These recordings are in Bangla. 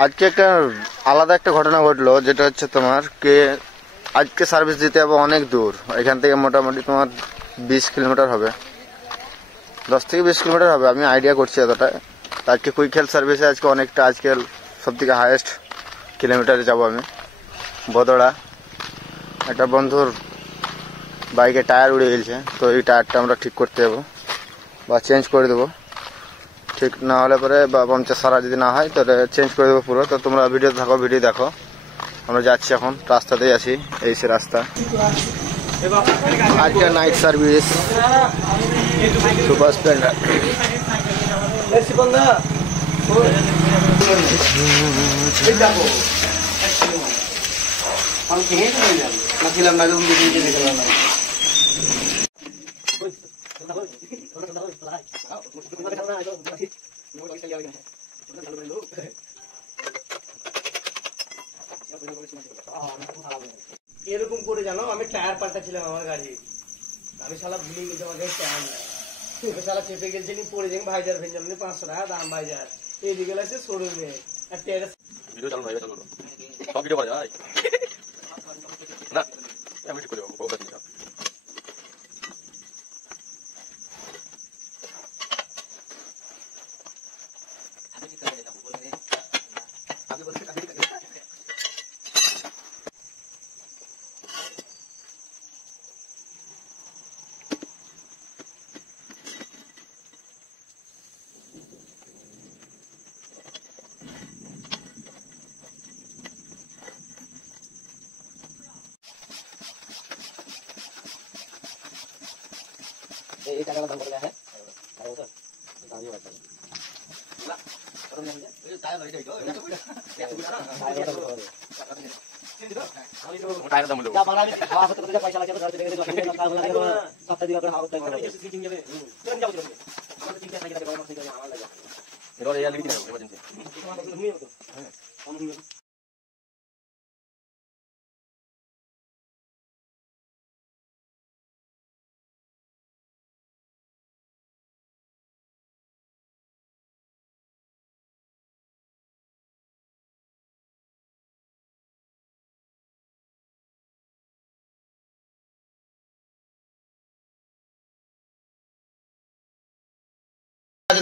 আজকে একটা আলাদা একটা ঘটনা ঘটলো, যেটা হচ্ছে তোমার কে আজকে সার্ভিস দিতে যাবো অনেক দূর। এখান থেকে মোটামুটি তোমার 20 কিলোমিটার হবে, 10 থেকে 20 কিলোমিটার হবে, আমি আইডিয়া করছি এতটা। আজকে কুইক হেলথ সার্ভিসে আজকে অনেকটা, আজকে সব থেকে হায়েস্ট কিলোমিটারে যাবো আমি বদড়া। একটা বন্ধুর বাইকে টায়ার উড়ে গেছে, তো এই টায়ারটা আমরা ঠিক করতে যাবো বা চেঞ্জ করে দেবো। ঠিক না হলে পরে বা পাংচার সারা যদি না হয় তাহলে চেঞ্জ করে দেবো পুরো। তো তোমরা ভিডিও দেখো। আমরা যাচ্ছি এখন, রাস্তাতেই আছি, এই সে রাস্তা। আজকে নাইট সার্ভিস সুপার স্প্লেন্ডার। এরকম করে জানো, আমি টায়ার পাল্টাছিলাম আমার গাড়ি, আমি শালা ভুলে গেছি আমাকে টায়ার শালা চেপে গেছি, পড়ে যাই ভাইজার ভেঞ্জাম 500 টাকা দাম ভাইজার। এইদিকে আছে শোরুমে আর টেরাস ভিডিও চালানো ভাই চালানো সব ভিডিও করা যায় না, আমি ঠিক করে দেবো। এই টাকাটা দাম করে হ্যাঁ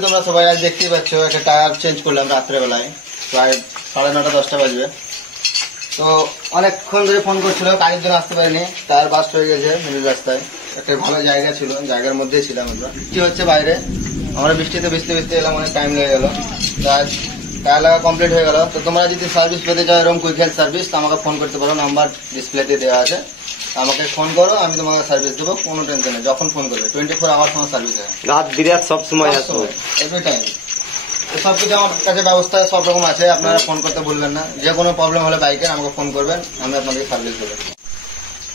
তোমরা সবাই আজ দেখতেই পাচ্ছ, একটা টায়ার চেঞ্জ করলাম রাত্রেবেলায়, প্রায় 9:30 10টা বাজবে। তো অনেকক্ষণ ধরে ফোন করছিল, কাজের জন্য আসতে পারিনি, টায়ার বাস্ট হয়ে গেছে মিডিল রাস্তায়। একটা ভালো জায়গা ছিল, জায়গার মধ্যেই ছিলাম আমরা। বৃষ্টি হচ্ছে বাইরে, আমরা বৃষ্টিতে ভিজতে এলাম, অনেক টাইম লেগে গেল। টায়ার লাগা কমপ্লিট হয়ে গেল। তো তোমরা যদি সার্ভিস পেতে চাও এরকম কুইক হেলথ সার্ভিস, তো আমাকে ফোন করতে পারো, নাম্বার ডিসপ্লেতে দেওয়া আছে, আমাকে ফোন করো, আমি তোমাকে সার্ভিস দেবো, কোনো টেনশন নেই। যখন ফোন করবে 24 আওয়ার তোমার সার্ভিস হয়, রাত বিরাত সব সময় এভরি টাইম। সবকিছু আমার কাছে ব্যবস্থা সব রকম আছে, আপনারা ফোন করতে বলবেন না। যে কোনো প্রবলেম হলে বাইকের আমাকে ফোন করবেন, আমি আপনাকে সার্ভিস দেবো।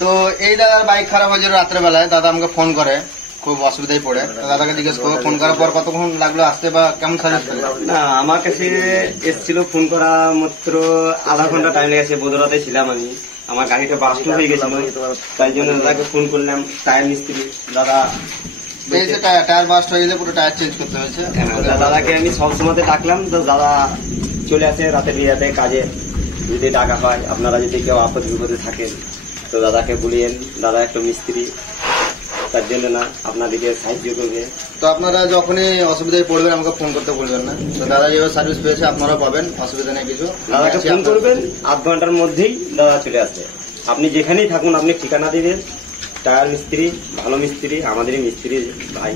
তো এই দাদার বাইক খারাপ হয়েছিল রাত্রেবেলায়, দাদা আমাকে ফোন করে, খুব অসুবিধায় পড়ে। দাদাকে জিজ্ঞেস করবো ফোন করার পর কতক্ষণ লাগলো আসতে বা কেমন সার্ভিস পেল? না, আমার কাছে এসেছিল ফোন করা মাত্র আধা ঘন্টা টাইম লেগেছে। বদরাতে ছিলাম আমি, আমার গাড়িটা বাস্ট হয়ে গেছিল, তাই জন্য দাদাকে ফোন করলাম। টায়ার মিস্ত্রি দাদা টায়ার বাস্ট হয়ে গেলে পুরো টায়ার চেঞ্জ করতে হয়েছে। দাদাকে আমি সব সময়তে ডাকলাম, তো দাদা চলে আসে রাতের বিরাতে কাজে। যদি ডাকা হয়, আপনারা যদি কেউ আপদ বিপদে থাকেন তো দাদাকে বলিয়েন, দাদা একটা মিস্ত্রি, তার জন্য না আপনাদেরকে সাহায্য করবে। তো আপনারা যখনই অসুবিধায় পড়বেন আমাকে ফোন করতে বলবেন না। তো দাদা যেভাবে সার্ভিস পেয়েছে আপনারাও পাবেন, অসুবিধা নেই কিছু। দাদাকে ফোন করবেন, আধ ঘন্টার মধ্যেই দাদা চলে আসবে। আপনি যেখানেই থাকুন আপনি ঠিকানা দিবেন। টায়ার মিস্ত্রি, ভালো মিস্ত্রি, আমাদেরই মিস্ত্রি ভাই।